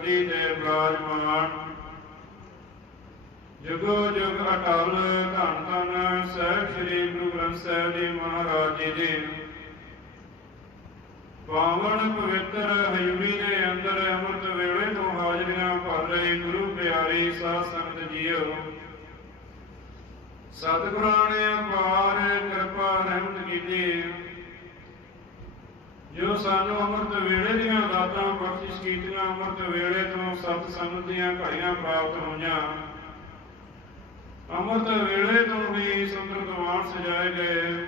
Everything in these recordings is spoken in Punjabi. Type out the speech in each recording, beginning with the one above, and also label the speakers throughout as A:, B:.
A: ਗੁਰਗਤੀ ਦੇ ਬਰਾਜਮਾਨ। ਜੁਗੋ ਜੁਗ ਅਟਲ ਧੰਨ ਧੰਨ ਸਹਿਬ ਸ੍ਰੀ ਗੁਰੂ ਗ੍ਰੰਥ ਸਾਹਿਬ ਜੀ ਮਹਾਰਾਜ ਜੀ ਦੀ। ਪਾਵਨ ਪਵਿੱਤਰ ਹਯੂਰੀ ਦੇ ਅੰਦਰ ਅੰਮ੍ਰਿਤ ਵੇਲੇ ਤੋਂ ਹਾਜ਼ਰੀਆਂ ਭਰ ਰਹੀ ਗੁਰੂ ਪਿਆਰੀ ਸਾਧ ਸੰਗਤ ਜੀਓ। ਸਤਿਗੁਰਾਂ ਨੇ ਅਪਾਰ ਕਿਰਪਾ ਰਹਿਮਤ ਕੀਤੀ। ਜੋ ਸਾਨੂੰ ਅੰਮ੍ਰਿਤ ਵੇਲੇ ਦੀਆਂ ਦਾਤਾਂ ਬਖਸ਼ਿਸ਼ ਕੀਤੀਆਂ, ਅੰਮ੍ਰਿਤ ਵੇਲੇ ਤੋਂ ਸਤ ਸੰਗਤ ਦੀਆਂ ਘੜੀਆਂ ਪ੍ਰਾਪਤ ਹੋਈਆਂ। ਅੰਮ੍ਰਿਤ ਵੇਲੇ ਤੋਂ ਵੀ ਸੁੰਦਰ ਦੀਵਾਨ ਸਜਾਏ ਗਏ।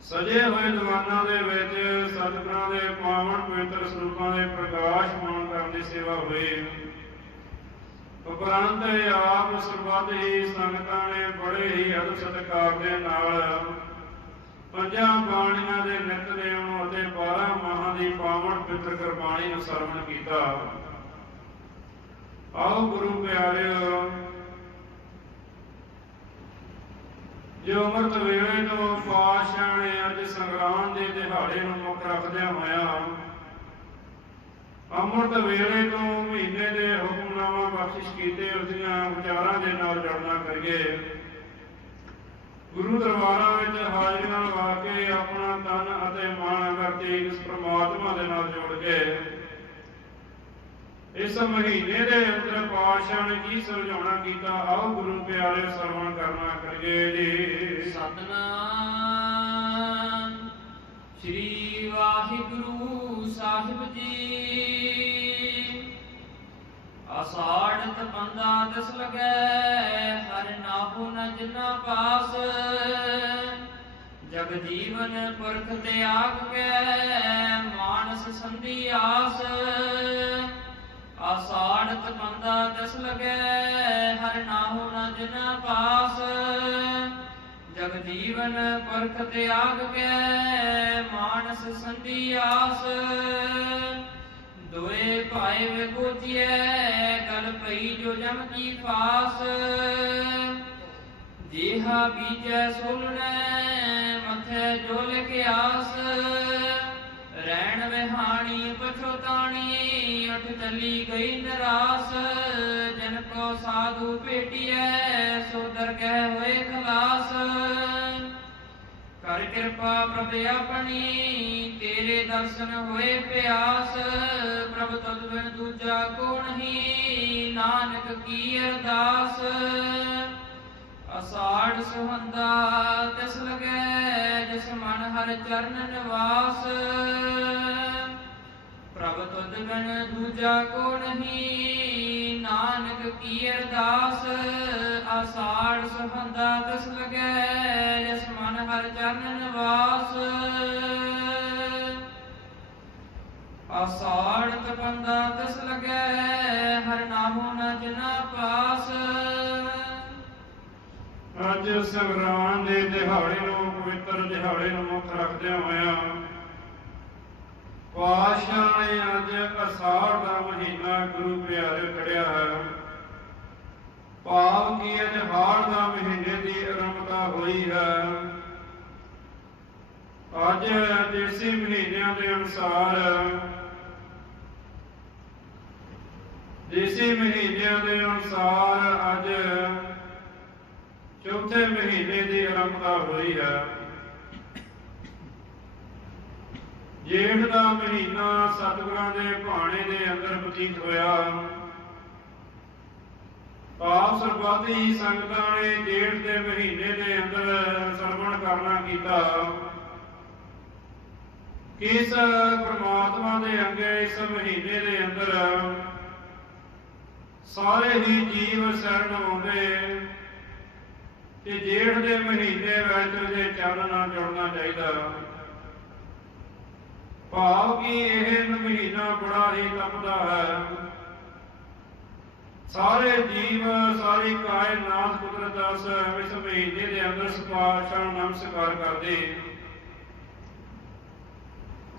A: ਸਜੇ ਹੋਏ ਦੀਵਾਨਾਂ ਦੇ ਵਿੱਚ ਸਤਿਗੁਰਾਂ ਦੇ ਪਾਵਨ ਪਵਿੱਤਰ ਸਰੂਪਾਂ ਦੇ ਪ੍ਰਕਾਸ਼ ਪਾਉਣ ਕਰਨ ਦੀ ਸੇਵਾ ਹੋਈ। ਉਪਰੰਤ ਆਪ ਸਰਬੱਤ ਹੀ ਸੰਗਤਾਂ ਨੇ ਬੜੇ ਹੀ ਅਦਬ ਸਤਿਕਾਰ ਦੇ ਨਾਲ ਪੰਜਾਂ ਬਾਣੀਆਂ ਦੇ ਨਿਤ ਦੇਵ ਅਤੇ 12 ਮਾਹਾਂ ਦੀ ਪਾਵਨ ਪਵਿੱਤਰ ਕੁਰਬਾਨੀ ਨੂੰ ਸਰਵਣ ਕੀਤਾ। ਆਓ ਗੁਰੂ ਪਿਆਰਿਓ, ਜੋ ਅਮਰਤ ਵੇਲੇ ਤੋਂ ਪਾਸ਼ਾ ਨੇ ਅੱਜ ਸੰਗਰਾਮ ਦੇ ਦਿਹਾੜੇ ਨੂੰ ਮੁੱਖ ਰੱਖਦਿਆਂ ਹੋਇਆ, ਅੰਮ੍ਰਿਤ ਵੇਲੇ ਤੋਂ ਮਹੀਨੇ ਦੇ ਹੁਕਮਨਾਮਾ ਬਖਸ਼ਿਸ਼ ਕੀਤੇ ਉਸ ਦੀਆਂ ਵਿਚਾਰਾਂ ਦੇ ਨਾਲ ਜੁੜਨਾ ਕਰੀਏ ਗੁਰੂ ਦਰਬਾਰਾਂ ਵਿੱਚ ਹਾਜ਼ਰੀਆਂ ਲਵਾ ਕੇ ਆਪਣਾ ਤਨ ਅਤੇ ਮਨ ਵਰਤੀ ਇਸ ਪ੍ਰਮਾਤਮਾ ਦੇ ਨਾਲ ਜੋੜ ਕੇ ਇਸ ਮਹੀਨੇ ਦੇ ਅੰਦਰ ਪਾਤਸ਼ਾਹ ਨੇ ਕੀ ਸਮਝਾਉਣਾ ਕੀਤਾ? ਆਓ ਗੁਰੂ ਪਿਆਰੇ ਸਰਵਣ ਕਰਨਾ ਕਰੀਏ ਜੀ।
B: ਸਤਨਾਮ ਸ੍ਰੀ ਵਾਹਿਗੁਰੂ ਸਾਹਿਬ ਜੀ। ਆਸਾੜਤ ਪੰਦਾ ਦਸ ਲਗੈ, ਹਰ ਨਾਹੂ ਨ ਜਿਨਾ ਪਾਸ, ਜਗ ਜੀਵਨ ਪੁਰਖ ਤਿਆਗ ਕੇ, ਮਾਨਸ ਸੰਧੀ ਆਸ। ਆਸਾੜਤ ਬੰਦਾ ਦਸ ਲਗੈ, ਹਰ ਨਾਹੂ ਨ ਜਿਨਾ ਪਾਸ। ਜਗ ਜੀਵਨ ਪਰਖ ਤਿਆਗ ਕੇ, ਮਾਨਸ ਸੰਧੀ ਆਸ। ਦੋਏ ਭਾਏ ਵਿਗੋਚੀਐ, ਗਲ ਪਈ ਜੋ ਜਮ ਕੀ ਫਾਸ। ਜੀਹਾ ਬੀਜੈ ਸੁਲਣੈ, ਮਥੇ ਜੋ ਲਿਖਿਆਸ ਰਹਿਣ ਵਿਹਾਣੀ ਪਛੋਤਾਣੀ ਅਠ ਚਲੀ ਗਈ ਨਰਾਸ਼। ਜਨ ਕੋ ਸਾਧੂ ਭੇਟੀਐ, ਸੋ ਦਰਗਹਿ ਹੋਏ ਖਲਾਸ। ਕਰ ਕਿਰਪਾ ਪ੍ਰਭ ਆਪਣੀ, ਤੇਰੇ ਦਰਸ਼ਨ ਹੋਏ ਪਿਆਸ। ਪ੍ਰਭ ਤੁਧ ਬਿਨ ਦੂਜਾ ਕੋ ਨਹੀਂ, ਨਾਨਕ ਕੀ ਅਰਦਾਸ। ਅਸਾੜ ਸੁਹੰਦਾ ਤਿਸ ਲਗੈ, ਜਿਸ ਮਨ ਹਰ ਚਰਨ ਨਿਵਾਸ। ਪ੍ਰਭ ਤੁਧ ਬਿਨ ਦੂਜਾ ਕੋ ਨਹੀਂ, ਨਾਨਕ ਕੀ ਅਰਦਾਸ। ਆਸਾੜ ਸੁਹੰਦਾ ਤਿਸ ਲਗੈ, ਜਿਸ ਮਨ ਹਰ ਚਰਨ ਨਿਵਾਸ। ਆਸਾੜ ਤਪੰਦਾ ਤਿਸ ਲਗੈ, ਹਰ ਨਾਮੁ ਨ ਜਿਨਾ ਪਾਸ।
A: ਅੱਜ ਸੰਗਰਾਮ ਦੇ ਦਿਹਾੜੇ ਨੂੰ, ਪਵਿੱਤਰ ਦਿਹਾੜੇ ਨੂੰ ਮੁੱਖ ਰੱਖਦਿਆਂ ਹੋਇਆ ਪਾਤਸ਼ਾਹ ਨੇ ਅੱਜ ਅਸਾੜ ਦਾ ਮਹੀਨਾ ਗੁਰੂ ਪਿਆਰੇ ਖੜਿਆ ਹੈ। ਭਾਵ ਕੀ ਅੱਜ ਹਾੜ ਦਾ ਮਹੀਨੇ ਦੀ ਆਰੰਭਤਾ ਹੋਈ ਹੈ। ਅੱਜ ਦੇਸੀ ਮਹੀਨਿਆਂ ਦੇ ਅਨੁਸਾਰ ਦੇਸੀ ਮਹੀਨਿਆਂ ਦੇ ਅਨੁਸਾਰ ਅੱਜ ਚੌਥੇ ਮਹੀਨੇ ਦੀ ਆਰੰਭਤਾ ਹੋਈ ਹੈ। ਜੇਠ ਦਾ ਮਹੀਨਾ ਸਤਿਗੁਰਾਂ ਦੇ ਭਾਣੇ ਦੇ ਅੰਦਰ ਬਤੀਤ ਹੋਇਆ। ਪਾਪ ਸਰਬੱਤੀ ਸੰਗਤਾਂ ਨੇ ਜੇਠ ਦੇ ਮਹੀਨੇ ਦੇ ਅੰਦਰ ਸਰਵਣ ਕਰਨਾ ਕੀਤਾ। ਕਿਸ ਪ੍ਰਮਾਤਮਾ ਦੇ ਅੰਗੇ ਇਸ ਮਹੀਨੇ ਦੇ ਅੰਦਰ ਸਾਰੇ ਹੀ ਜੀਵ ਸ਼ਰਨ ਆਉਂਦੇ ਤੇ ਜੇਠ ਦੇ ਮਹੀਨੇ ਵਿੱਚ ਉਹਦੇ ਚਰਨ ਨਾਲ ਜੁੜਨਾ ਚਾਹੀਦਾ ਭਾਵ ਕਿ ਇਹ ਮਹੀਨਾ ਬੜਾ ਹੀ ਤਪਦਾ ਹੈ। ਸਾਰੇ ਜੀਵ, ਸਾਰੀ ਕਾਇਨਾਤ ਕੁਦਰਤ ਦਾ ਇਸ ਮਹੀਨੇ ਦੇ ਅੰਦਰ ਸਪਾਸ਼ਾਂ ਨਮਸਕਾਰ ਕਰਦੇ।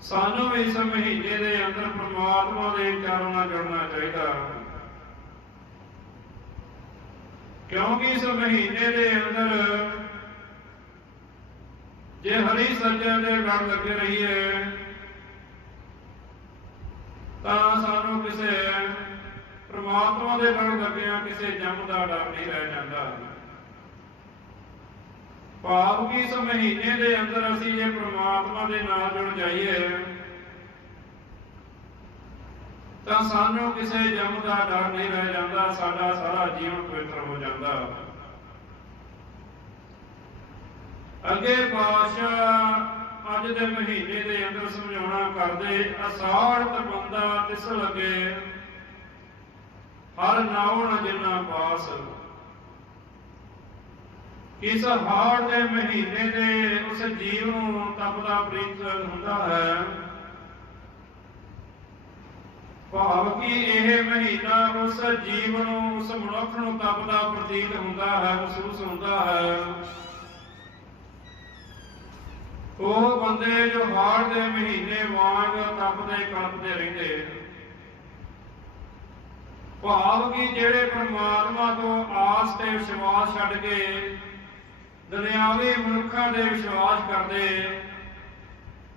A: ਸਾਨੂੰ ਇਸ ਮਹੀਨੇ ਦੇ ਅੰਦਰ ਪ੍ਰਮਾਤਮਾ ਦੇ ਚਰਨਾਂ ਨਾਲ ਜੁੜਨਾ ਚਾਹੀਦਾ ਕਿਉਂਕਿ ਇਸ ਮਹੀਨੇ ਦੇ ਅੰਦਰ ਜੇ ਹਰੀ ਸੱਜਣ ਦੇ ਲੜ ਲੱਗੇ ਹੈ ਤਾਂ ਸਾਨੂੰ ਕਿਸੇ ਪ੍ਰਮਾਤਮਾ ਦੇ ਨਾਲ ਲੱਗਿਆ ਕਿਸੇ ਜੰਮ ਦਾ ਡਰ ਨਹੀਂ ਰਹਿ ਜਾਂਦਾ। ਭਾਵ ਕਿ ਇਸ ਮਹੀਨੇ ਦੇ ਅੰਦਰ ਅਸੀਂ ਜੇ ਪ੍ਰਮਾਤਮਾ ਦੇ ਨਾਲ ਜੁੜ ਜਾਈਏ ਤਾਂ ਸਾਨੂੰ ਕਿਸੇ ਜੰਮ ਦਾ ਡਰ ਨਹੀਂ ਰਹਿ ਜਾਂਦਾ, ਸਾਡਾ ਸਾਰਾ ਜੀਵਨ ਪਵਿੱਤਰ ਹੋ ਜਾਂਦਾ। ਅੱਗੇ ਪਾਤਸ਼ਾਹ ਅੱਜ ਦੇ ਮਹੀਨੇ ਦੇ ਅੰਦਰ ਸਮਝਾਉਣਾ ਕਰਦੇ ਅਸਾੜ ਤਪੰਦਾ ਤਿਸ ਲਗੇ, ਹਰ ਨਾਉਣ ਜਿਨਾ ਪਾਸ। ਇਸ ਹਾੜ ਦੇ ਮਹੀਨੇ ਦੇ ਉਸ ਜੀਵ ਨੂੰ ਤਪਦਾ ਪ੍ਰੀਤ ਹੁੰਦਾ ਹੈ। ਭਾਵ ਕਿ ਇਹ ਮਹੀਨਾ ਉਸ ਜੀਵ ਨੂੰ, ਉਸ ਮਨੁੱਖ ਨੂੰ ਤਪਦਾ ਪ੍ਰਤੀਤ ਹੁੰਦਾ ਹੈ, ਮਹਿਸੂਸ ਹੁੰਦਾ ਹੈ। ਉਹ ਬੰਦੇ ਜੋ ਹਾੜ ਦੇ ਮਹੀਨੇ ਵਾਂਗ ਤਪਦੇ ਕਲਪਦੇ ਰਹਿੰਦੇ ਭਾਵ ਕਿ ਜਿਹੜੇ ਪਰਮਾਤਮਾ ਤੋਂ ਆਸ ਤੇ ਵਿਸ਼ਵਾਸ ਛੱਡ ਕੇ ਦੁਨਿਆਵੀ ਮਨੁੱਖਾਂ ਦੇ ਵਿਸ਼ਵਾਸ ਕਰਦੇ,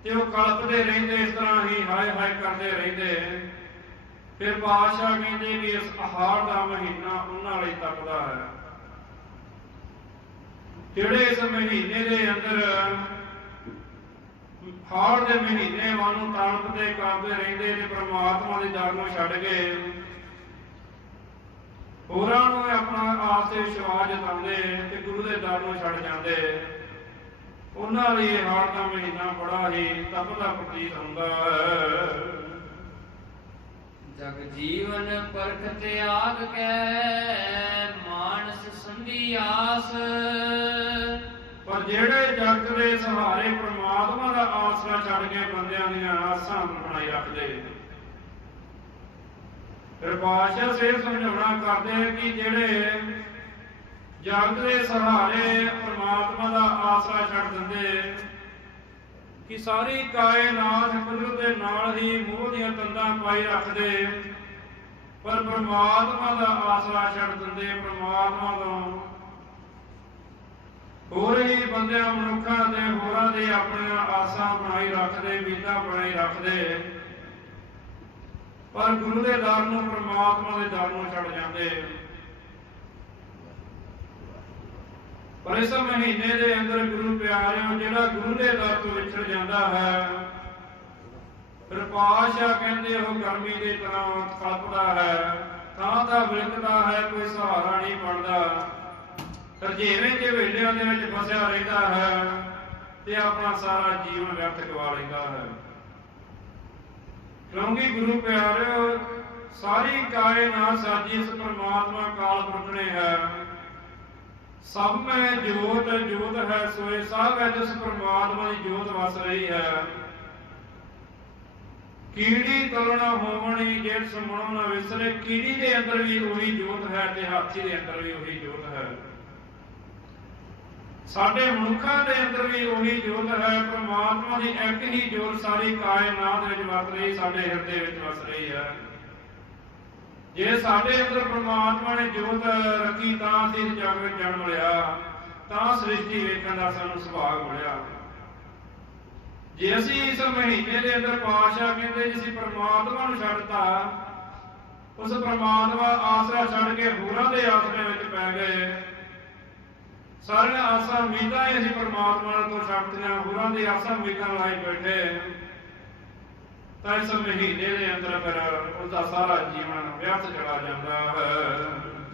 A: ਤੇ ਉਹ ਕਲਪਦੇ ਰਹਿੰਦੇ ਇਸ ਤਰ੍ਹਾਂ ਹੀ ਹਾਏ ਹਾਏ ਕਰਦੇ ਰਹਿੰਦੇ। ਫਿਰ ਪਾਤਸ਼ਾਹ ਕਹਿੰਦੇ ਵੀ ਇਸ ਆਹਾਰ ਦਾ ਮਹੀਨਾ ਉਹਨਾਂ ਲਈ ਤਪਦਾ ਹੈ। ਜਿਹੜੇ ਇਸ ਮਹੀਨੇ ਦੇ ਅੰਦਰ ਹਾੜ ਦੇ ਮਹੀਨੇ ਵਾਂਗੂ ਤੜਪਦੇ ਕਰਦੇ ਰਹਿੰਦੇ ਨੇ, ਪ੍ਰਮਾਤਮਾ ਦੇ ਦਰ ਨੂੰ ਛੱਡ ਕੇ, ਹੋਰਾਂ ਨੂੰ ਆਪਣਾ ਆਸ ਤੇ ਵਿਸ਼ਵਾਸ ਜਤਾਉਂਦੇ ਤੇ ਗੁਰੂ ਦੇ ਦਰ ਨੂੰ ਛੱਡ ਜਾਂਦੇ। ਉਹਨਾਂ ਲਈ ਇਹ ਹਾੜ ਦਾ ਮਹੀਨਾ ਬੜਾ ਹੀ ਤਪਦਾ ਪ੍ਰਤੀਤ ਹੁੰਦਾ ਹੈ।
B: ਜਗ ਜੀਵਨ ਪਰਖ ਤਿਆਗ ਕੈ, ਮਾਨਸ ਸੰਧੀ ਆਸ।
A: ਪਰ ਜਿਹੜੇ ਜਗਤ ਦੇ ਸਹਾਰੇ ਪ੍ਰਮਾਤਮਾ ਦਾ ਆਸਰਾ ਛੱਡ ਕੇ ਬੰਦਿਆਂ ਦੀਆਂ ਆਸਾਂ ਬਣਾਈ ਰੱਖਦੇ ਫਿਰ ਬਾਦਸ਼ਾਹ ਸਿਰ ਸਮਝਾਉਣਾ ਕਰਦੇ ਕਿ ਜਿਹੜੇ ਜਗਤ ਦੇ ਸਹਾਰੇ ਪ੍ਰਮਾਤਮਾ ਦਾ ਆਸਰਾ ਛੱਡ ਦਿੰਦੇ ਕਿ ਸਾਰੀ ਕਾਇਨਾਤ ਕੁਦਰਤ ਦੇ ਨਾਲ ਹੀ ਮੋਹ ਦੀਆਂ ਤੰਦਾਂ ਪਾਈ ਰੱਖਦੇ। ਪਰ ਪ੍ਰਮਾਤਮਾ ਦਾ ਆਸਰਾ ਛੱਡ ਦਿੰਦੇ ਪਰਮਾਤਮਾ ਤੋਂ ਹੋਰ ਹੀ ਬੰਦਿਆਂ, ਮਨੁੱਖਾਂ ਦੇ ਹੋਰਾਂ ਦੇ ਆਪਣੀਆਂ ਆਸਾਂ ਬਣਾਈ ਰੱਖਦੇ ਮੀਤਾਂ ਬਣਾਈ ਰੱਖਦੇ। ਪਰ ਗੁਰੂ ਦੇ ਦਰ ਨੂੰ ਪਰਮਾਤਮਾ ਦੇ ਦਰ ਨੂੰ ਛੱਡ ਜਾਂਦੇ। ਪਰ ਇਸ ਮਹੀਨੇ ਦੇ ਅੰਦਰ ਗੁਰੂ ਪਿਆਰਿਓ, ਜਿਹੜਾ ਗੁਰੂ ਦੇ ਦਰ ਤੋਂ ਵਿਛੜ ਜਾਂਦਾ ਹੈ, ਫਿਰ ਕਹਿੰਦੇ ਉਹ ਗਰਮੀ ਦੇ ਤਰ੍ਹਾਂ ਕਲਪਦਾ ਹੈ, ਤਾਂ ਦਾ ਵਿਲਕਦਾ ਹੈ, ਕੋਈ ਸਹਾਰਾ ਨਹੀਂ ਬਣਦਾ। ਫਿਰ ਜਿਵੇਂ ਵੇਲਿਆਂ ਦੇ ਵਿੱਚ ਫਸਿਆ ਰਹਿੰਦਾ ਹੈ ਤੇ ਆਪਣਾ ਸਾਰਾ ਜੀਵਨ ਵਿਅਰਥ ਗਵਾ ਲੈਂਦਾ ਹੈ। ਕਿਉਂਕਿ ਗੁਰੂ ਪਿਆਰਿਓ, ਸਾਰੀ ਕਾਇਨਾਤ ਸਾਜੀ ਇਸ ਪਰਮਾਤਮਾ ਕਾਲ ਪੁਰਖ ਨੇ ਹੈ। ਸਭ ਮੈਂ ਜੋਤ ਜੋਤ ਹੈ ਸੋਏ, ਸਭ ਹੈ ਜਿਸ ਪਰਮਾਤਮਾ ਦੀ ਜੋਤ ਵਸ ਰਹੀ ਹੈ। ਕੀੜੀ ਤਲਣਾ ਹੋਵਣੀ ਜੇ ਸਮਣੋ ਨਾ ਵਿਸਰੇ, ਕੀੜੀ ਦੇ ਅੰਦਰ ਵੀ ਉਹੀ ਜੋਤ ਹੈ ਤੇ ਹਾਥੀ ਦੇ ਅੰਦਰ ਵੀ ਉਹੀ ਜੋਤ ਹੈ। ਸਾਡੇ ਮਨੁੱਖਾਂ ਦੇ ਅੰਦਰ ਵੀ ਉਹੀ ਜੋਤ ਹੈ, ਪ੍ਰਮਾਤਮਾ ਦੀ ਇੱਕ ਹੀ ਜੋਤ ਸਾਰੀ ਕਾਇਨਾਤ ਵਿੱਚ ਵਸ ਰਹੀ, ਸਾਡੇ ਹਿਰਦੇ ਵਿੱਚ ਵਸ ਰਹੀ ਹੈ। ਜੇ ਸਾਡੇ ਅੰਦਰ ਪ੍ਰਮਾਤਮਾ ਨੇ ਜੋਤ ਰੱਖੀ ਤਾਂ ਅਸੀਂ ਜਗ ਵਿੱਚ ਜਨਮ ਲਿਆ ਤਾਂ ਸ੍ਰਿਸ਼ਟੀ ਵੇਖਣ ਦਾ ਸਾਨੂੰ ਸੁਭਾਗ ਮਿਲਿਆ। ਜੇ ਅਸੀਂ ਇਸ ਮਹੀਨੇ ਦੇ ਅੰਦਰ ਪਾਸ਼ਾ ਕਹਿੰਦੇ ਜੇ ਅਸੀਂ ਪ੍ਰਮਾਤਮਾ ਨੂੰ ਛੱਡਤਾ, ਉਸ ਪ੍ਰਮਾਤਮਾ ਆਸਰਾ ਛੱਡ ਕੇ ਹੋਰਾਂ ਦੇ ਆਸਰੇ ਵਿੱਚ ਪੈ ਗਏ। ਸਾਰੀਆਂ ਆਸਾਂ ਉਮੀਦਾਂ ਹੀ ਅਸੀਂ ਪ੍ਰਮਾਤਮਾ ਤੋਂ ਛੱਡਤੀਆਂ, ਹੋਰਾਂ ਦੇ ਆਸਾਂ ਉਮੀਦਾਂ ਲਾਈ ਬੈਠੇ। ਤਾਂ ਇਸ ਮਹੀਨੇ ਦੇ ਅੰਦਰ ਫਿਰ ਉਹਦਾ ਸਾਰਾ ਜੀਵਨ ਵਿਅਰਥ ਚਲਾ ਜਾਂਦਾ ਹੈ।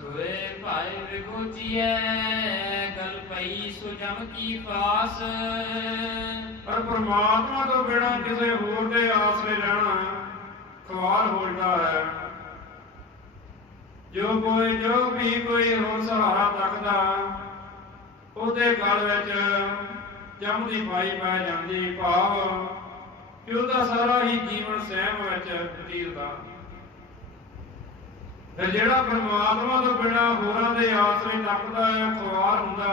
B: ਦੁਏ ਭਾਈ ਵਿਗੋਚੀਐ ਗਲ ਪਈ ਸੋ ਜਮ ਕੀ ਪਾਸ?
A: ਪਰ ਪ੍ਰਮਾਤਮਾ ਤੋਂ ਬਿਨਾਂ ਕਿਸੇ ਹੋਰ ਦੇ ਆਸਰੇ ਰਹਿਣਾ ਖਵਾਰ ਹੋਣਾ ਹੈ। ਜੋ ਕੋਈ ਜੋ ਵੀ ਕੋਈ ਹੋਰ ਸਹਾਰਾ ਤੱਕਦਾ ਉਹਦੇ ਗਲ ਵਿੱਚ ਜਮ ਦੀ ਪਾਈ ਪੈ ਜਾਂਦੀ ਭਾਵ ਕਿ ਉਹਦਾ ਸਾਰਾ ਹੀ ਜੀਵਨ ਸਹਿਮ ਵਿੱਚ ਬਤੀਤਦਾ ਤੇ ਜਿਹੜਾ ਪਰਮਾਤਮਾ ਤੋਂ ਬਿਨਾਂ ਹੋਰਾਂ ਦੇ ਆਸਰੇ ਤੱਕਦਾ ਹੈ ਖਵਾਰ ਹੁੰਦਾ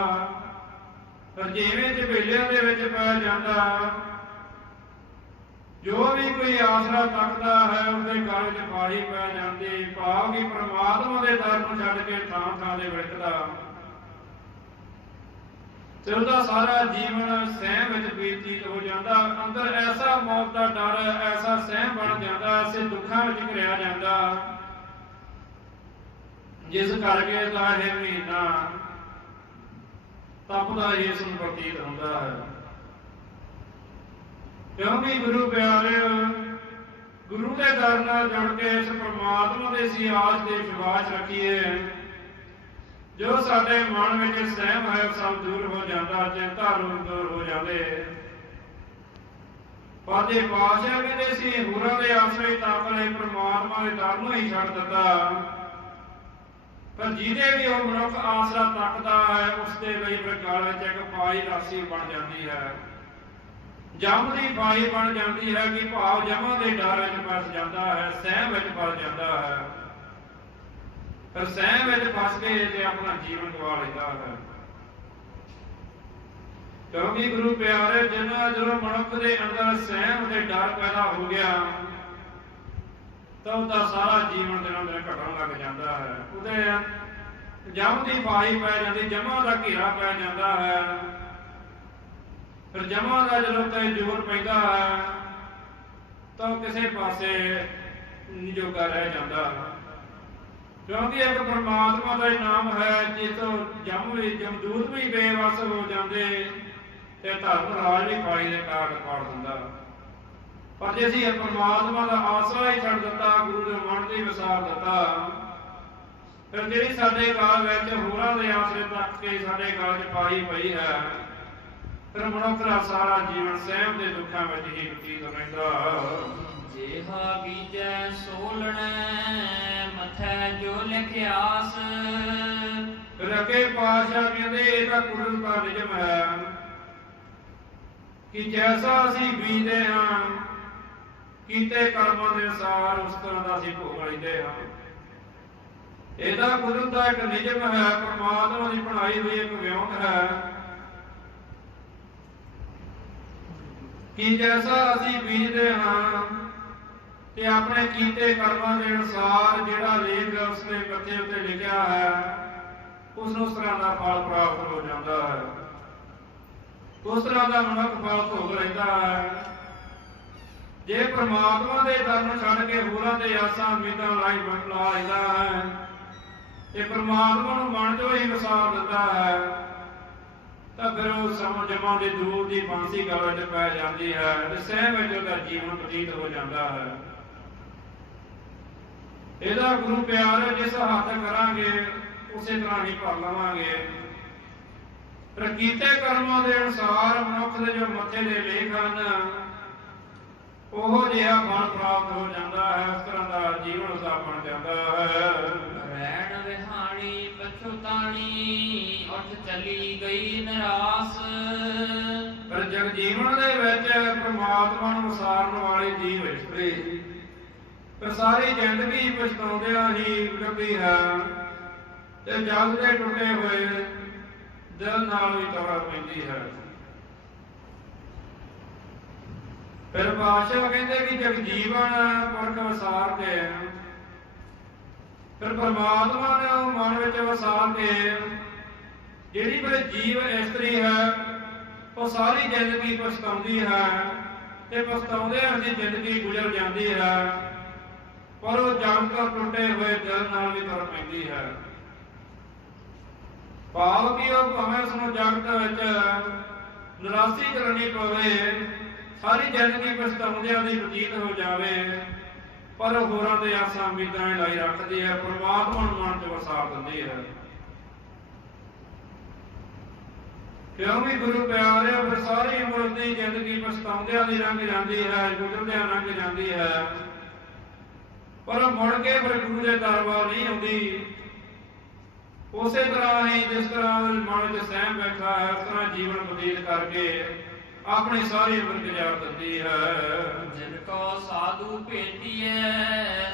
A: ਪਰ ਜਿਵੇਂ ਝਬੇਲਿਆਂ ਦੇ ਵਿੱਚ ਪੈ ਜਾਂਦਾ ਜੋ ਵੀ ਕੋਈ ਆਸਰਾ ਤੱਕਦਾ ਹੈ, ਉਹਦੇ ਗਲ 'ਚ ਪਾਣੀ ਪੈ ਜਾਂਦੀ, ਭਾਵ ਕਿ ਪ੍ਰਮਾਤਮਾ ਦੇ ਦਰ ਨੂੰ ਛੱਡ ਕੇ ਥਾਂ ਥਾਂ ਦੇ ਵਿੜਕਦਾ। ਤੇ ਉਹਦਾ ਸਾਰਾ ਜੀਵਨ ਸਹਿਮ ਵਿੱਚ ਬੀਤੀਤ ਹੋ ਜਾਂਦਾ। ਅੰਦਰ ਐਸਾ ਮੌਤ ਦਾ ਡਰ, ਐਸਾ ਸਹਿਮ ਬਣ ਜਾਂਦਾ ਐਸੇ ਦੁੱਖਾਂ ਵਿੱਚ ਘਿਰਿਆ ਜਾਂਦਾ। ਜਿਸ ਕਰਕੇ ਦਾ ਇਹ ਮਹੀਨਾ ਤਪਦਾ ਇਸ ਨੂੰ ਪ੍ਰਤੀਤ ਹੁੰਦਾ ਹੈ। ਕਿਉਂਕਿ ਗੁਰੂ ਪਿਆਰਿਓ, ਗੁਰੂ ਦੇ ਦਰ ਨਾਲ ਜੁੜ ਕੇ ਇਸ ਪ੍ਰਮਾਤਮਾ ਦੇ ਸੀ ਆਸ ਤੇ ਵਿਸ਼ਵਾਸ ਰੱਖੀਏ। ਜੋ ਸਾਡੇ ਮਨ ਵਿੱਚ ਸਹਿਮ ਹੈ ਸਭ ਦੂਰ ਹੋ ਜਾਂਦਾ, ਚਿੰਤਾ ਰੋਗ ਦੂਰ ਹੋ ਜਾਂਦੇ। ਪਰ ਜੇ ਪਾਸ਼ਾ ਕਹਿੰਦੇ ਸੀ, ਹੋਰਾਂ ਦੇ ਆਸਰੇ ਤੱਕ ਲਈ ਪ੍ਰਮਾਤਮਾ ਦੇ ਦਰ ਨੂੰ ਹੀ ਛੱਡ ਦਿੱਤਾ। ਪਰ ਜਿਹਦੇ ਵੀ ਉਹ ਮਨੁੱਖ ਆਸਰਾ ਤੱਕਦਾ ਹੈ ਉਸ ਦੇ ਲਈ ਪ੍ਰਕਾਰ ਵਿੱਚ ਇੱਕ ਪਾਈ ਰਾਸੀ ਬਣ ਜਾਂਦੀ ਹੈ। ਜਮ ਦੀ ਪਾਈ ਬਣ ਜਾਂਦੀ ਹੈ ਕਿ ਭਾਵ ਜਮਾਂ ਦੇ ਡਰ ਵਿੱਚ ਫਸ ਜਾਂਦਾ ਹੈ, ਸਹਿਮ ਵਿੱਚ ਫਸ ਜਾਂਦਾ ਹੈ। ਪਰ ਸਹਿਮ ਵਿੱਚ ਫਸ ਕੇ ਤੇ ਆਪਣਾ ਜੀਵਨ ਗਵਾ ਲੈਂਦਾ ਹੈ। ਕਿਉਂਕਿ ਗੁਰੂ ਪਿਆਰੇ ਜਿਨ੍ਹਾਂ ਜਦੋਂ ਮਨੁੱਖ ਦੇ ਅੰਦਰ ਸਹਿਮ ਤੇ ਡਰ ਪੈਦਾ ਹੋ ਗਿਆ, ਤਾਂ ਉਹਦਾ ਸਾਰਾ ਜੀਵਨ ਦਿਨੋਂ ਦਿਨ ਘਟਣ ਲੱਗ ਜਾਂਦਾ ਹੈ। ਉਹਦੇ ਜਮ ਦੀ ਪਾਈ ਪੈ ਜਾਂਦੀ, ਜਮਾਂ ਦਾ ਘੇਰਾ ਪੈ ਜਾਂਦਾ ਹੈ। ਫਿਰ ਜਮਾਂ ਦਾ ਜਦੋਂ ਤੇ ਜ਼ੋਰ ਪੈਂਦਾ ਹੈ, ਤਾਂ ਉਹ ਕਿਸੇ ਪਾਸੇ ਨਹੀਂ ਜੋਗਾ ਰਹਿ ਜਾਂਦਾ ਹੈ। ਕਿਉਂਕਿ ਇੱਕ ਪਰਮਾਤਮਾ ਦਾ ਹੀ ਨਾਮ ਹੈ ਜਿਸ ਜਮ ਵੀ ਜਮਦੂਤ ਵੀ ਬੇਵਸ ਹੋ ਜਾਂਦੇ। ਤੇ ਧਰਮ ਰਾਜ ਵੀ ਪਾਣੀ ਦੇ ਕਾਟ ਪਾੜ ਦਿੰਦਾ। ਪਰ ਜੇ ਅਸੀਂ ਪਰਮਾਤਮਾ ਦਾ ਆਸਰਾ ਹੀ ਛੱਡ ਦਿੱਤਾ, ਗੁਰੂ ਦੇ ਮਨ ਦੀ ਵਿਸਾਰ ਦਿੱਤਾ, ਫਿਰ ਜਿਹੜੀ ਸਾਡੇ ਕਾਲ ਵਿੱਚ ਹੋਰਾਂ ਦੇ ਆਸਰੇ ਤੱਕ ਕੇ ਸਾਡੇ ਕਾਲ 'ਚ ਪਾਈ ਪਈ ਹੈ, ਫਿਰ ਮਨੁੱਖ ਦਾ ਸਾਰਾ ਜੀਵਨ ਸਹਿਮ ਦੇ ਦੁੱਖਾਂ ਵਿੱਚ ਹੀ ਬਤੀਤ ਰਹਿੰਦਾ।
B: ਜੇਹਾ ਬੀਜੈ ਸੋਲਣੈ, ਮਥੈ ਜੋ ਲਿਖਿਆਸ।
A: ਫਿਰ ਪਾਸ਼ਾ ਕਹਿੰਦੇ, ਇਹ ਤਾਂ ਕੁਦਰਤ ਦਾ ਨਿਯਮ ਹੈ ਕਿ ਜੈਸਾ ਅਸੀਂ ਬੀਜਦੇ ਹਾਂ ਕੀਤੇ ਕਰਮਾਂ ਦੇ ਅਨੁਸਾਰ ਉਸ ਤਰ੍ਹਾਂ ਦਾ ਅਸੀਂ ਭੋਗ ਲੈਂਦੇ ਹਾਂ ਇਹਦਾ ਕੁਦਰਤ ਦਾ ਇੱਕ ਨਿਯਮ ਹੈ, ਪਰਮਾਤਮਾ ਦੀ ਬਣਾਈ ਹੋਈ ਇੱਕ ਵਿਉਂਤ ਹੈ। ਕਿ ਜੈਸਾ ਅਸੀਂ ਬੀਜਦੇ ਹਾਂ ਤੇ ਆਪਣੇ ਕੀਤੇ ਕਰਮਾਂ ਦੇ ਅਨੁਸਾਰ ਜਿਹੜਾ ਲੇਖ ਉਸਨੇ ਪੱਤੇ ਉੱਤੇ ਲਿਖਿਆ ਹੈ ਉਸ ਨੂੰ ਉਸ ਫਲ ਪ੍ਰਾਪਤ ਹੋ ਜਾਂਦਾ ਹੈ। ਉਸ ਤਰ੍ਹਾਂ ਦਾ ਮਨੁੱਖ ਫਲ ਭੋਗ ਲੈਂਦਾ ਹੈ। ਜੇ ਪ੍ਰਮਾਤਮਾ ਦੇ ਦਰ ਨੂੰ ਛੱਡ ਕੇ ਹੋਰਾਂ ਦੇ ਆਸਾਂ ਉਮੀਦਾਂ ਲਾਈ ਬਣ ਲੈਂਦਾ ਹੈ, ਤੇ ਪ੍ਰਮਾਤਮਾ ਨੂੰ ਮਨ ਚੋਂ ਹੀ ਵਿਸਾਰ ਦਿੰਦਾ ਹੈ, ਤਾਂ ਫਿਰ ਉਹ ਸਮ ਜਮਾਂ ਦੇ ਦੂਰ ਦੀ ਫਾਂਸੀ ਗਲ ਵਿੱਚ ਪੈ ਜਾਂਦੀ ਹੈ ਤੇ ਸਹਿਮ ਵਿੱਚ ਉਹਦਾ ਜੀਵਨ ਬਤੀਤ ਹੋ ਜਾਂਦਾ ਹੈ। ਇਹਦਾ ਗੁਰੂ ਪਿਆਰ ਜਿਸ ਹੱਥ ਕਰਾਂਗੇ ਉਸੇ ਤਰ੍ਹਾਂ ਹੀ ਭਰ ਲਵਾਂਗੇ। ਪਰ ਕੀਤੇ ਕਰਮਾਂ ਦੇ ਅਨੁਸਾਰ ਮਨੁੱਖ ਦੇ ਜੋ ਮੱਥੇ ਦੇ ਲੇਖ ਹਨ ਉਹ ਜਿਹਾ ਫਲ ਪ੍ਰਾਪਤ ਹੋ ਜਾਂਦਾ ਹੈ ਉਸ ਤਰ੍ਹਾਂ ਦਾ ਜੀਵਨ ਉਸਦਾ ਬਣ ਜਾਂਦਾ ਹੈ।
B: ਰੈਣ ਵਿਹਾਣੀ ਪਛੁਤਾਣੀ ਉੱਠ ਚਲੀ ਗਈ ਨਿਰਾਸ।
A: ਪਰ ਜਗ ਜੀਵਨ ਦੇ ਵਿੱਚ ਪ੍ਰਮਾਤਮਾ ਨੂੰ ਵਿਸਾਰਨ ਵਾਲੇ ਜੀਵ ਇਸਤਰੀ ਪਰ ਸਾਰੀ ਜ਼ਿੰਦਗੀ ਪਛਤਾਉਂਦਿਆਂ ਹੀ ਗੁਜ਼ਰਦੀ ਹੈ ਤੇ ਜਗ ਦੇ ਟੁੱਟੇ ਹੋਏ ਦਿਲ ਨਾਲ ਵੀ ਤੌੜਾ ਪੈਂਦੀ ਹੈ। ਫਿਰ ਬਾਦਸ਼ਾਹ ਕਹਿੰਦੇ ਕਿ ਜਗ ਜੀਵਨ ਪੁਰਖ ਵਸਾਰ ਕੇ ਫਿਰ ਪਰਮਾਤਮਾ ਨੇ ਉਹ ਮਨ ਵਿੱਚ ਵਸਾਰ ਕੇ ਜਿਹੜੀ ਫਿਰ ਜੀਵ ਇਸਤਰੀ ਹੈ, ਉਹ ਸਾਰੀ ਜ਼ਿੰਦਗੀ ਪਛਤਾਉਂਦੀ ਹੈ ਤੇ ਪਛਤਾਉਂਦਿਆਂ ਦੀ ਜ਼ਿੰਦਗੀ ਗੁਜ਼ਰ ਜਾਂਦੀ ਹੈ। ਪਰ ਉਹ ਜਗ ਟੁੱਟੇ ਹੋਏ ਦਿਲ ਨਾਲ ਵੀ ਤੁਰ ਪੈਂਦੀ ਹੈ। ਭਾਵ ਕਿ ਉਹ ਭਾਵੇਂ ਉਸ ਨੂੰ ਜਗਤ ਵਿੱਚ ਨਿਰਾਸ਼ੀ ਕਰਨੀ ਪਵੇ, ਸਾਰੀ ਜ਼ਿੰਦਗੀ ਪਛਤਾਉਂਦਿਆਂ ਦੀ ਬਤੀਤ ਹੋ ਜਾਵੇ, ਪਰ ਹੋਰਾਂ ਦੇ ਆਸਾਂ ਉਮੀਦਾਂ ਲਾਈ ਰੱਖਦੀ ਹੈ, ਪ੍ਰਮਾਤਮਾ ਨੂੰ ਮਨ 'ਚ ਵਸਾ ਦਿੰਦੀ ਹੈ। ਕਿਉਂ ਵੀ ਗੁਰੂ ਪਿਆਰਿਆ ਫਿਰ ਸਾਰੀ ਉਮਰ ਦੀ ਜ਼ਿੰਦਗੀ ਪਛਤਾਉਂਦਿਆਂ ਦੀ ਲੰਘ ਜਾਂਦੀ ਹੈ, ਗੁਜ਼ਰਦਿਆਂ ਲੰਘ ਜਾਂਦੀ ਹੈ। ਪਰ ਮੁੜ ਕੇ ਫਿਰ ਗੁਰੂ ਦੇ ਦਰਬਾਰ ਨਹੀਂ ਆਉਂਦੀ। ਉਸੇ ਤਰ੍ਹਾਂ ਹੀ ਜਿਸ ਤਰ੍ਹਾਂ ਮਨ 'ਚ ਸਹਿਮ ਬੈਠਾ ਹੈ ਉਸ ਤਰ੍ਹਾਂ ਜੀਵਨ ਬਤੀਤ ਕਰਕੇ ਆਪਣੀ ਸਾਰੀ ਉਮਰ ਗੁਜ਼ਾਰ ਦਿੰਦੀ ਹੈ।
B: ਜਿਨ ਕੋ ਸਾਧੂ ਭੇਟੀਐ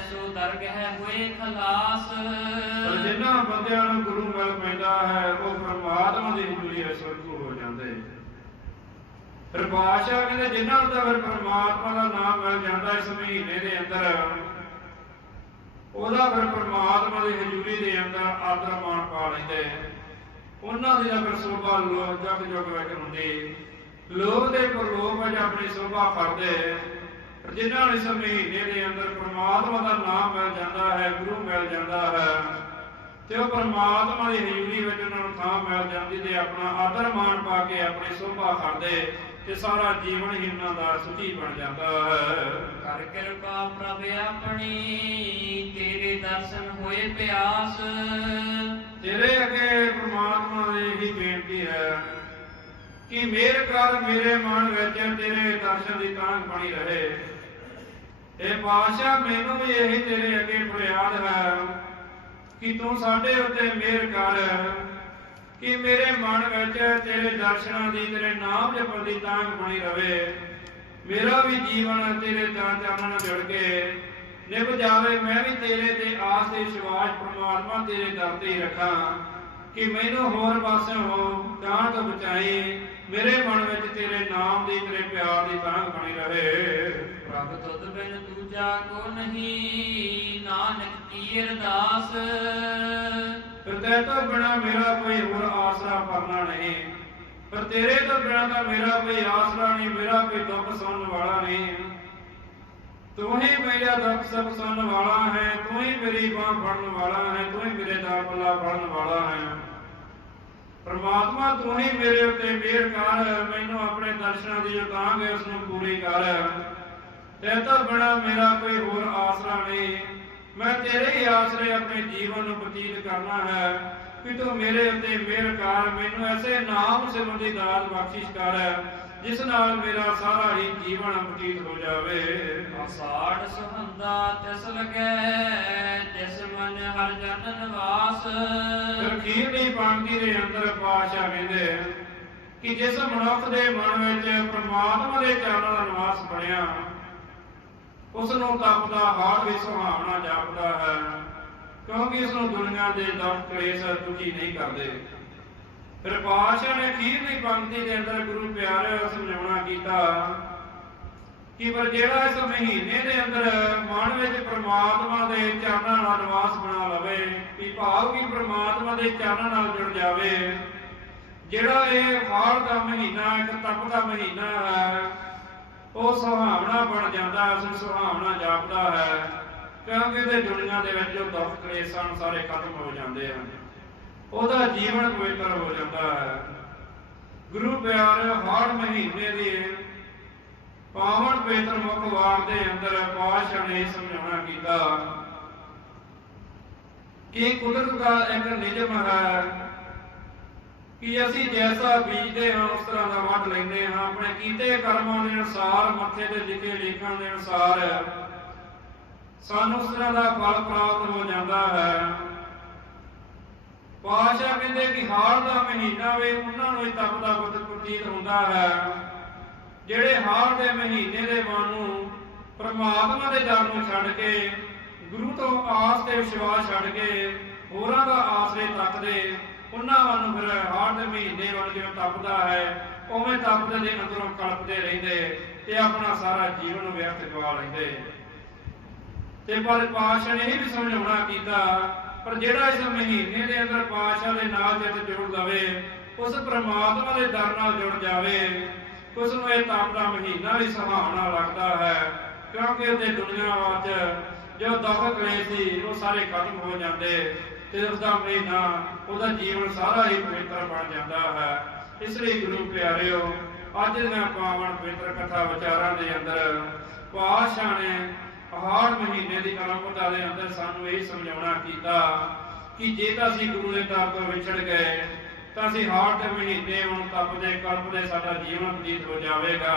B: ਸੋ ਦਰਗਹਿ ਹੋਏ ਖਲਾਸ।
A: ਪਰ ਜਿਨ੍ਹਾਂ ਬੰਦਿਆਂ ਨੂੰ ਗੁਰੂ ਮਿਲ ਪੈਂਦਾ ਹੈ ਉਹ ਪਰਮਾਤਮਾ ਦੀ ਹਜ਼ੂਰੀ ਵਿੱਚ ਸੁਰਗੂ ਹੋ ਜਾਂਦੇ ਫਿਰ ਬਾਦਸ਼ਾਹ ਕਹਿੰਦੇ ਜਿਨ੍ਹਾਂ ਤਾਂ ਫਿਰ ਪਰਮਾਤਮਾ ਦਾ ਨਾਮ ਮਿਲ ਜਾਂਦਾ ਇਸ ਮਹੀਨੇ ਦੇ ਅੰਦਰ। ਉਹਦਾ ਫਿਰ ਪਰਮਾਤਮਾ ਦੀ ਹਜ਼ੂਰੀ ਦੇ ਅੰਦਰ ਆਦਰ ਮਾਣ ਪਾ ਲੈਂਦੇ। ਉਹਨਾਂ ਦੀ ਤਾਂ ਫਿਰ ਸੋਭਾ ਲੋ ਜਗ ਜਗ ਵਿੱਚ ਹੁੰਦੀ। ਲੋਕ ਦੇ ਪ੍ਰਲੋਭ ਵਿੱਚ ਆਪਣੀ ਸੋਭਾ ਕਰਦੇ ਪਰ ਜਿਨ੍ਹਾਂ ਨੂੰ ਇਸ ਮਹੀਨੇ ਦੇ ਅੰਦਰ ਪਰਮਾਤਮਾ ਦਾ ਨਾਮ ਮਿਲ ਜਾਂਦਾ ਹੈ, ਗੁਰੂ ਮਿਲ ਜਾਂਦਾ ਹੈ, ਤੇ ਉਹ ਪਰਮਾਤਮਾ ਦੀ ਹਜ਼ੂਰੀ ਵਿੱਚ ਉਹਨਾਂ ਨੂੰ ਥਾਂ ਮਿਲ ਜਾਂਦੀ ਤੇ ਆਪਣਾ ਆਦਰ ਮਾਣ ਪਾ ਕੇ ਆਪਣੀ ਸੋਭਾ ਕਰਦੇ ਤੇ ਸਾਰਾ ਜੀਵਨ ਹੀ ਉਹਨਾਂ ਦਾ ਸੁਖੀ ਬਣ ਜਾਂਦਾ ਹੈ।
B: ਕਰ ਕਿਰਪਾ ਪ੍ਰਭ ਆਪਣੀ ਤੇਰੇ ਦਰਸ਼ਨ ਹੋਏ ਪਿਆਸ।
A: ਤੇਰੇ ਅੱਗੇ ਪ੍ਰਮਾਤਮਾ ਦੀ ਇਹੀ ਬੇਨਤੀ ਹੈ ਕਿ ਮੇਰ ਕਰ ਮੇਰੇ ਮਨ ਵਿੱਚ ਤੇਰੇ ਦਰਸ਼ਨ ਦੀ ਤਾਂਘ ਬਣੀ ਰਹੇ। ਇਹ ਪਾਸ਼ਾ ਮੈਨੂੰ ਵੀ ਇਹੀ ਤੇਰੇ ਅੱਗੇ ਫਰਿਆਦ ਹੈ ਕਿ ਤੂੰ ਸਾਡੇ ਉੱਤੇ ਮਿਹਰ ਕਰ। ਕਿ ਮੇਰੇ ਮਨ ਵਿੱਚ ਤੇਰੇ ਦਰਸ਼ਨਾਂ ਦੀ, ਤੇਰੇ ਨਾਮ ਜਪਣ ਦੀ ਤਾਂਘ ਬਣੀ ਰਵੇ। ਮੇਰਾ ਵੀ ਜੀਵਨ ਤੇਰੇ ਚਰਨ ਚਰਨਾਂ ਨਾਲ ਜੁੜ ਕੇ ਨਿਭ ਜਾਵੇ। ਮੈਂ ਵੀ ਤੇਰੇ ਤੇ ਆਸ ਤੇ ਵਿਸ਼ਵਾਸ ਪ੍ਰਮਾਤਮਾ ਤੇਰੇ ਦਰ ਤੇ ਹੀ ਰੱਖਾਂ ਕਿ ਮੈਨੂੰ ਹੋਰ ਪਾਸੇ ਹੋ ਤੋਂ ਬਚਾਈ। ਮੇਰੇ ਮਨ ਵਿੱਚ ਤੇਰੇ ਨਾਮ ਦੀ, ਤੇਰੇ ਪਿਆਰ ਦੀ ਤਾਂਘ ਬਣੀ ਰਹੇ
B: ਪ੍ਰਭ ਤੁਧ ਬਿਨ ਦੂਜਾ ਕੋ ਨਹੀਂ, ਨਾਨਕ ਕੀ ਅਰਦਾਸ।
A: ਹਿਰਦੇ ਤੋਂ ਬਿਨਾ ਮੇਰਾ ਕੋਈ ਹੋਰ ਆਸਰਾ ਪਰਨਾ ਨਹੀਂ। ਪਰ ਤੇਰੇ ਤੋਂ ਬਿਨਾ ਤਾਂ ਮੇਰਾ ਕੋਈ ਆਸਰਾ ਨਹੀਂ, ਮੇਰਾ ਕੋਈ ਦੁੱਖ ਸੁਣਨ ਵਾਲਾ ਨਹੀਂ। ਤੂੰ ਹੀ ਮੇਰਾ ਦੁੱਖ ਸਭ ਸੁਣਨ ਵਾਲਾ ਹੈ, ਤੂੰ ਹੀ ਮੇਰੀ ਬਾਹ ਫੜਨ ਵਾਲਾ ਹੈ, ਤੂੰ ਹੀ ਮੇਰੇ ਦਾ ਪੱਲਾ ਫੜਨ ਵਾਲਾ ਹੈ। ਪਰਮਾਤਮਾ, ਤੂੰ ਹੀ ਮੇਰੇ ਉੱਤੇ ਮਿਹਰ ਕਰ, ਮੈਨੂੰ ਆਪਣੇ ਦਰਸ਼ਨਾਂ ਦੀ ਜੋ ਤਾਂਗ ਹੈ ਉਸ ਨੂੰ ਪੂਰੀ ਕਰ। ਤੇ ਤੋਂ ਬਿਨਾ ਮੇਰਾ ਕੋਈ ਹੋਰ ਆਸਰਾ ਨਹੀਂ। ਮੈਂ ਤੇਰੇ ਹੀ ਆਸਰੇ ਆਪਣੇ ਜੀਵਨ ਨੂੰ ਬਤੀਤ ਕਰਨਾ ਹੈ ਕਿ ਤੂੰ ਮੇਰੇ ਉੱਤੇ ਮਿਹਰ ਕਰ ਮੈਨੂੰ ਐਸੇ ਨਾਮ ਸਿਮਰਨ ਦੀ ਦਾਤ ਬਖਸ਼ਿਸ਼ ਕਰ ਜਿਸ ਨਾਲ ਮੇਰਾ ਸਾਰਾ ਹੀ ਜੀਵਨ ਬਤੀਤ ਹੋ ਜਾਵੇ।
B: ਆਸਾੜ ਸੁਹੰਦਾ ਤਿਸ ਲਗੈ ਜਿਸ ਮਨ ਹਰ ਜਨ ਨਿਵਾਸ
A: ਫਿਰ ਅਖੀਰਲੀ ਪੰਕਤੀ ਦੇ ਅੰਦਰ ਪਾਸ਼ਾ ਕਹਿੰਦੇ ਕਿ ਜਿਸ ਮਨੁੱਖ ਦੇ ਮਨ ਵਿੱਚ ਪ੍ਰਮਾਤਮਾ ਦੇ ਚਰਨਾਂ ਦਾ ਨਿਵਾਸ ਬਣਿਆ ਉਸ ਨੂੰ ਤਪਦਾ, ਹਾਲ ਵੀ ਸੁਹਾਵਣਾ ਜਾਪਦਾ ਹੈ। ਕਿਉਂਕਿ ਇਸ ਨੂੰ ਦੁਨੀਆ ਦੇ ਦੁੱਖ ਕਲੇਸ਼ ਦੁਖੀ ਨਹੀਂ ਕਰਦੇ। ਫਿਰ ਪਾਤਸ਼ਾਹ ਨੇ ਅਖੀਰਲੀ ਪੰਕਤੀ ਦੇ ਅੰਦਰ ਗੁਰੂ ਪਿਆਰੇ ਸਮਝਾਉਣਾ ਕੀਤਾ ਕਿ ਪਰ ਜਿਹੜਾ ਇਸ ਮਹੀਨੇ ਦੇ ਅੰਦਰ ਮਨ ਵਿੱਚ ਪ੍ਰਮਾਤਮਾ ਦੇ ਚਰਨਾਂ ਨਾਲ ਨਿਵਾਸ ਬਣਾ ਲਵੇ, ਵੀ ਭਾਵ ਕਿ ਪ੍ਰਮਾਤਮਾ ਦੇ ਚਰਨਾਂ ਨਾਲ ਜੁੜ ਜਾਵੇ, ਜਿਹੜਾ ਇਹ ਹਾਲ ਦਾ ਮਹੀਨਾ, ਇੱਕ ਤਪ ਦਾ ਮਹੀਨਾ ਹੈ ਉਹ ਸੁਹਾਵਣਾ ਬਣ ਜਾਂਦਾ ਉਸ ਸੁਹਾਵਣਾ ਜਾਪਦਾ ਹੈ। ਕਿਉਂਕਿ ਇਹਦੇ ਦੁਨੀਆ ਦੇ ਵਿੱਚ ਜੋ ਦੁੱਖ ਕਲੇਸ਼ ਹਨ, ਸਾਰੇ ਖਤਮ ਹੋ ਜਾਂਦੇ ਹਨ। ਉਹਦਾ ਜੀਵਨ ਪਵਿੱਤਰ ਹੋ ਜਾਂਦਾ ਹੈ। ਗੁਰੂ ਪਿਆਰ ਹਰ ਮਹੀਨੇ ਦੀ ਪਾਵਨ ਪਵਿੱਤਰ ਮੁਖ ਵਾਰ ਦੇ ਅੰਦਰ ਪਾਤਸ਼ਾਹ ਨੇ ਸਮਝਾਉਣਾ ਕੀਤਾ ਕਿ ਕੁਦਰਤ ਦਾ ਇੱਕ ਨਿਯਮ ਹੈ ਕਿ ਅਸੀਂ ਜੈਸਾ ਬੀਜਦੇ ਹਾਂ, ਉਸ ਤਰ੍ਹਾਂ ਦਾ ਵੱਢ ਲੈਂਦੇ ਹਾਂ। ਆਪਣੇ ਕੀਤੇ ਕਰਮਾਂ ਦੇ ਅਨੁਸਾਰ, ਮੱਥੇ ਤੇ ਲਿਖੇ ਲੇਖਾਂ ਦੇ ਅਨੁਸਾਰ ਸਾਨੂੰ ਉਸ ਤਰ੍ਹਾਂ ਦਾ ਫਲ ਪ੍ਰਾਪਤ ਹੋ ਜਾਂਦਾ ਹੈ। ਪਾਸ਼ਾ ਕਹਿੰਦੇ ਕਿ ਹਾੜ ਦਾ ਮਹੀਨਾ ਵੇ, ਉਹਨਾਂ ਨੂੰ ਇਹ ਤਪ ਦਾ ਪ੍ਰਤੀਤ ਹੁੰਦਾ ਹੈ। ਜਿਹੜੇ ਹਾਲ ਦੇ ਮਹੀਨੇ ਦੇ ਵਾਂਗੂ ਪ੍ਰਮਾਤਮਾ ਦੇ ਦਰ ਨੂੰ ਛੱਡ ਕੇ, ਗੁਰੂ ਤੋਂ ਆਸ ਤੇ ਵਿਸ਼ਵਾਸ ਛੱਡ ਕੇ, ਹੋਰਾਂ ਦਾ ਆਸਰੇ ਤੱਕਦੇ ਉਹਨਾਂ ਵੱਲ ਫਿਰ ਹਾੜ ਦੇ ਮਹੀਨੇ ਵੱਲ ਜਿਵੇਂ ਤਪਦਾ ਹੈ, ਉਵੇਂ ਤਪਦੇ ਦੇ ਅੰਦਰੋਂ ਕਲਪਦੇ ਰਹਿੰਦੇ, ਤੇ ਆਪਣਾ ਸਾਰਾ ਜੀਵਨ ਵਿਅਰਥ ਗਵਾ ਲੈਂਦੇ। ਤੇ ਪਰ ਪਾਸ਼ਾ ਨੇ ਇਹ ਵੀ ਸਮਝਾਉਣਾ ਕੀਤਾ, ਪਰ ਜਿਹੜਾ ਇਸ ਮਹੀਨੇ ਦੇ ਅੰਦਰ ਪਾਸ਼ਾ ਦੇ ਨਾਲ ਜਦ ਜੁੜ ਲਵੇ, ਉਸ ਪ੍ਰਮਾਤਮਾ ਦੇ ਦਰ ਨਾਲ ਜੁੜ ਜਾਵੇ, ਉਸ ਨੂੰ ਇਹ ਤਪ ਮਹੀਨਾ ਵੀ ਸੁਹਾਵਣਾ ਲੱਗਦਾ ਹੈ, ਕਿਉਂਕਿ ਉਹਦੇ ਦੁਨੀਆ ਵਿੱਚ ਜੋ ਦੁੱਖ ਕਲੇਸ਼ ਸੀ, ਉਹ ਸਾਰੇ ਖਤਮ ਹੋ ਜਾਂਦੇ। ਤੇ ਉਸ ਦਾ ਮਹੀਨਾ ਉਹਦਾ ਜੀਵਨ ਸਾਰਾ ਹੀ ਪਵਿੱਤਰ ਬਣ ਜਾਂਦਾ ਹੈ। ਇਸ ਲਈ ਗੁਰੂ ਪਿਆਰਿਓ, ਅੱਜ ਦੀਆਂ ਪਾਵਨ ਪਵਿੱਤਰ ਕਥਾ ਵਿਚਾਰਾਂ ਦੇ ਅੰਦਰ, ਪਾਤਸ਼ਾਹ ਨੇ ਹਾੜ ਮਹੀਨੇ ਦੀ ਆਰੰਭਤਾ ਦੇ ਅੰਦਰ ਸਾਨੂੰ ਇਹ ਸਮਝਾਉਣਾ ਕੀਤਾ ਕਿ ਜੇ ਤਾਂ ਅਸੀਂ ਗੁਰੂ ਦੇ ਦਰ ਤੋਂ ਵਿਛੜ ਗਏ, ਤਾਂ ਅਸੀਂ ਹਾੜ ਦੇ ਮਹੀਨੇ ਹੁਣ ਤਪਦੇ ਕਲਪਦੇ ਸਾਡਾ ਜੀਵਨ ਬਤੀਤ ਹੋ ਜਾਵੇਗਾ।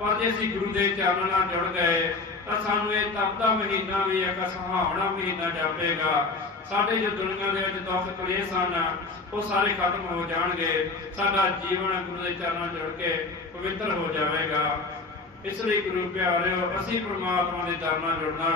A: ਪਰ ਜੇ ਅਸੀਂ ਗੁਰੂ ਦੇ ਚਰਨਾਂ ਨਾਲ ਜੁੜ ਗਏ, ਤਾਂ ਸਾਨੂੰ ਇਹ ਤਪ ਦਾ ਮਹੀਨਾ ਵੀ ਇੱਕ ਸੁਹਾਵਣਾ ਮਹੀਨਾ ਜਾਵੇਗਾ ਸਾਡੇ ਜੋ ਦੁਨੀਆ ਦੇ ਵਿੱਚ ਦੁੱਖ ਕਲੇਸ਼ ਹਨ, ਉਹ ਸਾਰੇ ਖਤਮ ਹੋ ਜਾਣਗੇ। ਸਾਡਾ ਜੀਵਨ ਗੁਰੂ ਦੇ ਚਰਨਾਂ ਜੁੜ ਕੇ ਪਵਿੱਤਰ ਹੋ ਜਾਵੇਗਾ। ਇਸ ਲਈ ਗੁਰੂ ਪਿਆਰਿਓ, ਅਸੀਂ ਪ੍ਰਮਾਤਮਾ ਦੇ ਦਰ ਨਾਲ ਜੁੜਨਾ,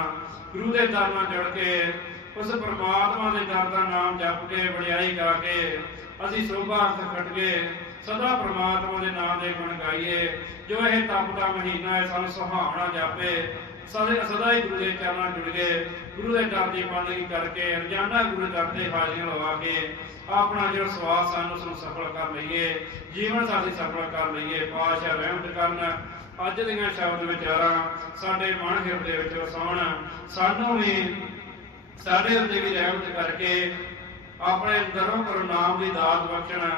A: ਗੁਰੂ ਦੇ ਦਰ ਜੁੜ ਕੇ ਉਸ ਪ੍ਰਮਾਤਮਾ ਦੇ ਦਰ ਦਾ ਨਾਮ ਜਪ ਕੇ, ਵਡਿਆਈ ਗਾ ਕੇ ਅਸੀਂ ਸੋਭਾ ਅਰਥ ਖੱਟ ਕੇ ਸਦਾ ਪ੍ਰਮਾਤਮਾ ਦੇ ਨਾਮ ਦੇ ਗੁਣ ਗਾਈਏ। ਜੋ ਇਹ ਤਪ ਦਾ ਮਹੀਨਾ ਹੈ, ਸਾਨੂੰ ਸੁਹਾਵਣਾ ਜਾਪੇ। ਸਦਾ ਸਦਾ ਹੀ ਗੁਰੂ ਦੇ ਚਰਨਾਂ ਜੁੜ ਗਏ ਗੁਰੂ ਦੇ ਦਰ ਦੀ ਬੰਦਗੀ ਕਰਕੇ, ਰੋਜ਼ਾਨਾ ਗੁਰੂ ਦਰ ਤੇ ਹਾਜ਼ਰੀਆਂ ਲਵਾ ਕੇ, ਆਪਣਾ ਜੋ ਸਵਾਸ ਸਾਨੂੰ ਸਾਨੂੰ ਸਫਲ ਕਰ ਲਈਏ, ਜੀਵਨ ਸਾਡੀ ਸਫਲ ਕਰ ਲਈਏ ਪਾਸ਼ਾ ਰਹਿਮਤ ਕਰਨ। ਅੱਜ ਦੀਆਂ ਸ਼ਬਦ ਵਿਚਾਰਾਂ ਸਾਡੇ ਮਨ ਹਿਰਦੇ ਵਿੱਚ ਵਸਾਉਣ ਸਾਨੂੰ ਵੀ ਸਾਡੇ ਉੱਤੇ ਵੀ ਰਹਿਮਤ ਕਰਕੇ ਆਪਣੇ ਅੰਦਰੋਂ ਕਰੋ ਨਾਮ ਦੀ ਦਾਤ ਬਖਸ਼ਣ,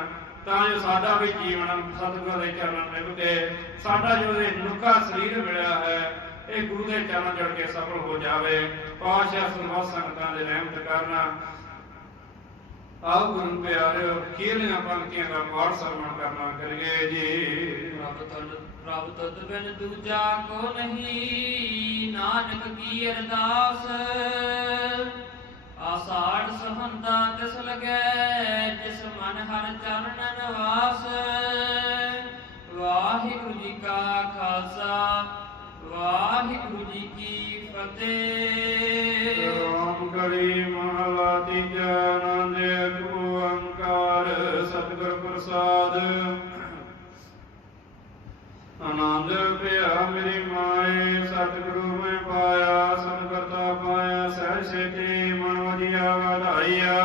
A: ਤਾਂ ਜੋ ਸਾਡਾ ਵੀ ਜੀਵਨ ਸਤਿਗੁਰ ਦੇ ਚਰਨਾਂ ਨਿਭ ਕੇ, ਸਾਡਾ ਜੋ ਇਹ ਨੁਕਾ ਸਰੀਰ ਮਿਲਿਆ ਹੈ ਇਹ ਗੁਰੂ ਦੇ ਚਰਨ ਜੁੜ ਕੇ ਸਫਲ ਹੋ ਜਾਵੇ। ਪਾਸ਼ਾ ਸਰਬੱਤ ਸੰਗਤਾਂ ਦੇ ਰਹਿਮਤ ਕਰਨਾ। ਆਓ ਗੁਰੂ ਪਿਆਰਿਓ ਖੀਰਲੀਆਂ ਪੰਕਤੀਆਂ ਦਾ ਪਾਠ ਸਰਵਣ ਕਰਨਾ ਕਰੀਏ ਜੀ।
B: ਪ੍ਰਭ ਤਦ ਪ੍ਰਭ ਤਦ ਬਿਨ ਦੂਜਾ ਕੋ ਨਹੀਂ। ਨਾਨਕ ਕੀ ਅਰਦਾਸ? ਆਸਾੜ ਸਹੰਦਾ ਤਿਸ ਲਗੈ, ਜਿਸ ਮਨ ਹਰ ਚਰਨ ਨਿਵਾਸ ਵਾਹਿਗੁਰੂ ਜੀ ਕਾ ਖਾਲਸਾ। ਵਾਹਿਗੁਰੂ ਜੀ ਕੀ ਫਤਿਹ।
A: ਰਾਮ ਕੜੀ ਮਹਲਾ ਤੀਜਾ ਆਨੰਦ ਓੰਕਾਰ ਸਤਿਗੁਰ ਪ੍ਰਸਾਦ। ਆਨੰਦ ਪਿਆ ਮੇਰੀ ਮਾਏ, ਸਤਿਗੁਰੂ ਮੈਂ ਪਾਇਆ ਸਤਿਗੁਰਤਾ ਪਾਇਆ ਸਹਿ ਸੇਤੀ ਮਨ ਵਜਿਆ ਵਧਾਈਆ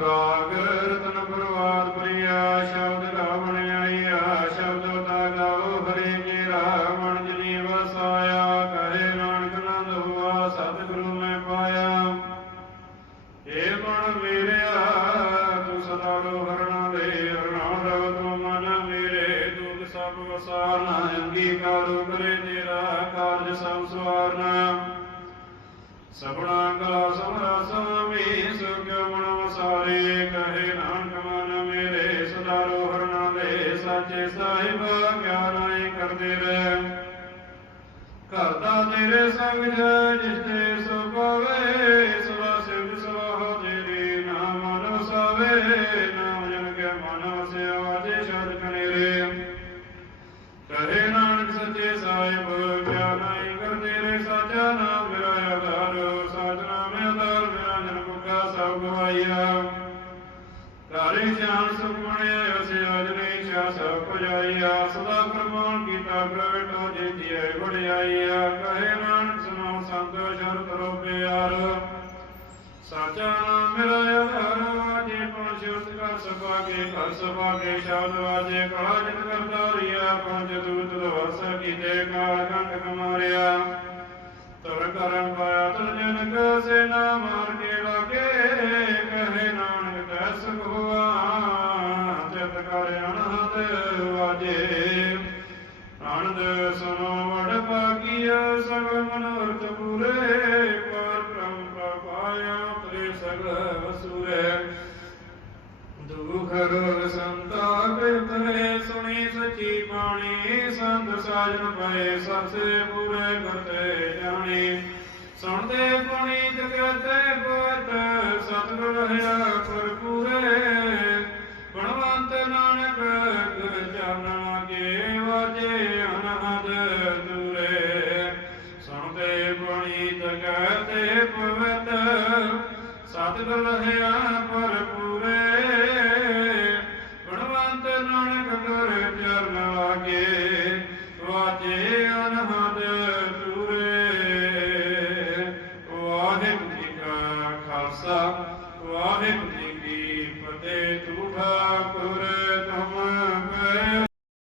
A: ਰਾਗ ਰਤਨ ਪ੍ਰਵਾਦ ਏ ਮਨ ਮੇਰਿਆ, ਤੂੰ ਸਦਾ ਰੋ ਹਰਣਾ ਦੇ ਹਰਣਾ ਰਵ, ਤੂੰ ਮਨ ਮੇਰੇ ਦੁਖ ਸਭ ਵਸਾਰਨਾ, ਅੰਗੀਕਾਰ ਕਰੇ ਤੇਰਾ ਕਾਰਜ ਸਭ ਸਵਾਰਨਾ। ਸਭਨਾ ਕਲਾ ਸਮਰਾ ਸਾਮੀ ਸੁਖ ਮਨ ਵਸਾਰੇ, ਕਹੇ ਨਾਨਕ ਮਨ ਮੇਰੇ, ਸਦਾ ਰੋ ਹਰਣਾ ਦੇ, ਸਾਚੇ ਸਾਹਿਬ ਗਿਆਨਾਈ ਕਰਦੇ ਰਹਿ। ਕਰਤਾ ਤੇਰੇ ਸੰਗ ਜਿਸ ਕਾਰੇ ਜਾਨ ਸੁਖ ਬਣਿਆ ਅਸੇ ਸਭ ਪੁਜਾਈਆ। ਸਦਾ ਪ੍ਰਮਾਣ ਕੀਤਾ, ਪ੍ਰਗਟੋ ਜੇ ਦੀਏ ਵਡਿਆਈਆ। ਕਹੇ ਨਾਨਕ ਸੁਨੋ ਸੰਤ ਸ਼ਰ ਕਰੋ ਸਾਚਾ ਨਾਮ ਮੇਰਾ ਆਧਾਰ ਵਾਜੇ ਪੰਜ ਸ਼ਬਦ ਕਰ ਸਭਾਗੇ ਕਰ ਸਭਾਗੇ ਸ਼ਬਦ ਵਾਜੇ ਕਲਾ ਜਿਤ ਕਰਤਾ ਰਿਆ, ਪੰਜ ਦੂਤ ਦਵਸ ਕੀਤੇ, ਕਾਲ ਕੰਠ ਕਮਾਰਿਆ। ਤਰ ਕਰਮ ਪਾਇਆ ਤਨ ਜਨਕ ਸੇ ਨਾ ਮਾਰ ਹੋਆ ਚਿਤ ਕਰ ਅਨਹਦ ਵਾਜੇ। ਆਨੰਦ ਸੁਨੋ ਵਡ ਭਾਗੀਆ ਸਭ ਮਨੋਰਥ ਪੂਰੇ। ਪਰ ਬ੍ਰਹਮ ਪਾਇਆ ਤਰੇ ਸਗਲ ਵਸੂਰੇ ਦੁਖ ਰੋਗ ਸੰਤਾਪ ਤਰੇ ਸੁਣੀ ਸਚੀ ਬਾਣੀ। ਸੰਤ ਸਾਜਨ ਪਏ ਸਸੇ ਪੂਰੇ ਕਰਤੇ ਜਾਣੀ। ਸੁਣਦੇ ਪੁਨੀਤ ਕਹਤੇ ਬੋਤ ਸਤਿਗੁਰ ਰਹਾ ਪੂਰੇ ਗੁਣਵੰਤ ਨਾਨਕ ਗੁਰ ਚਰਨ ਲਾਗੇ ਵਾਜੇ ਅਨਹਦ ਦੂਰੇ। ਸੁਣਦੇ ਪੁਨੀਤ ਕਹਤੇ ਪਵਤ ਸਤਿਗੁਰ ਰਹਾ ਪਰ